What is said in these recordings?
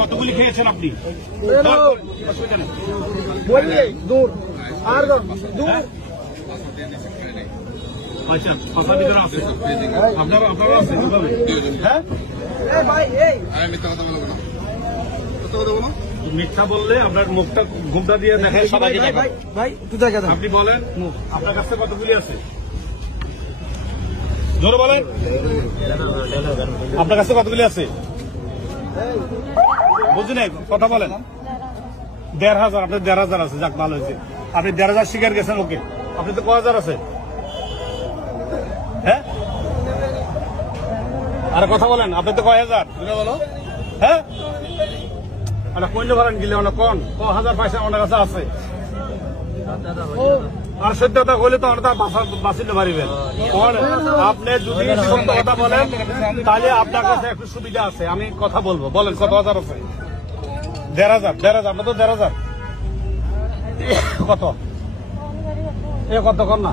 কতগুলি খেয়েছেন আপনি? আপনারা আছে মিথ্যা বললে আপনার মুখটা ঘুমটা দিয়ে দেখেন সবাইকে। আপনি বলেন আপনার কাছে কতগুলি আছে? জোরে বলেন আপনার কাছে কতগুলি আছে? বুঝি নাই, কথা বলেন। ১,৫০০। আপনার ১,৫০০ আছে, যাক ভালো হয়েছে। আপনি ১,৫০০ শিকার গেছেন, ওকে। আপনি তো ১,০০০ আছে, হ্যাঁ? আর কথা বলেন, আপনি তো ১,০০০ বলো, হ্যাঁ? কইলে বলেন গিলে কোন ১,০০০ পয়সা আমার কাছে আছে। আর সত্যতা হইলে তো আমরা বাঁচিতে পারিবেন। আপনি যদি সত্য কথা বলেন তাহলে আপনার কাছে একটু সুবিধা আছে, আমি কথা বলবো। বলেন কত হাজার আছে? ১,৫০০। আপনার তো ১,৫০০। কত এ কত কর না?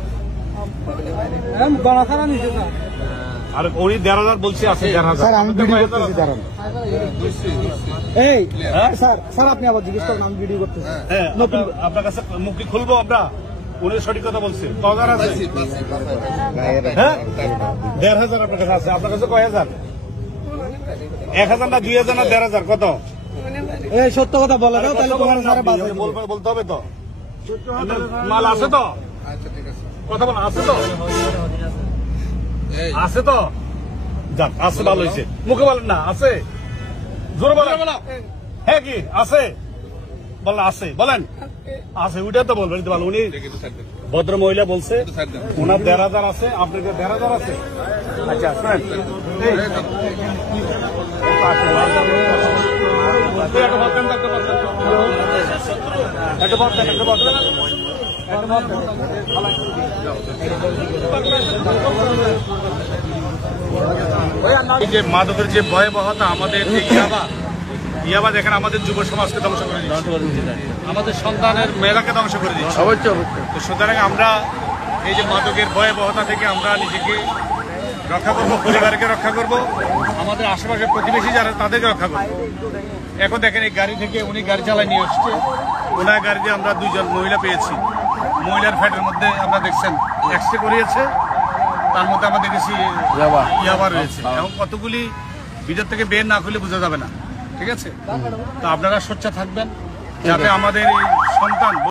আর উনি ১,৫০০ বলছি আছে। ১,৫০০ আপনি আবার জিজ্ঞেস করেন, আমি ভিডিও করতেছি। আপনার কাছে মুখ খুলবো আমরা? উনি সঠিক কথা বলছে। ১,০০০ আছে, হ্যাঁ? ১,৫০০ আপনার কাছে আছে। আপনার কাছে কয় হাজার? ১,০০০ না ২,০০০ না ১,৫০০? কত? সত্য কথা বলে দাও, তাহলে বলতে হবে তো। মাল আছে তো? কথা বল, আছে তো? আছে তো? যাক, আছে, ভালো হয়েছে। মুখে বলেন না আছে, জোরে বলেন। হ্যাঁ কি আছে? বলেন আছে, বলেন আছে। ওইটা তো বলবেন ভালো। উনি ভদ্র মহিলা বলছে ওনার ১,৫০০ আছে, আপনার ১,৫০০ আছে। আচ্ছা শোনেন, যে মাদকের যে ভয়াবহতা, আমাদের যে ইয়াবা দেখেন আমাদের যুব সমাজকে ধ্বংস করে দিচ্ছে, আমাদের সন্তানের মেয়েরাকে ধ্বংস করে দিচ্ছে। তো সুতরাং আমরা এই যে মাদকের ভয়াবহতা থেকে আমরা নিজেকে রক্ষা করবো, পরিবারকে রক্ষা করব, আমাদের আশেপাশের প্রতিবেশী যারা তাদেরকে রক্ষা করবো। এখন দেখেন এই গাড়ি থেকে উনি গাড়ি চালায় নিয়ে আসছে, ওনার গাড়িতে আমরা ২ জন মহিলা পেয়েছি। মহিলার ফ্যাটের মধ্যে আমরা দেখছেন এক্সরে করিয়েছে, তার মধ্যে আমরা দেখেছি ইয়াবা রয়েছে। এবং কতগুলি ভিতর থেকে বের না করলে বোঝা যাবে না, ঠিক আছে? তো আপনারা সোচ্চার থাকবেন যাতে আমাদের এই সন্তান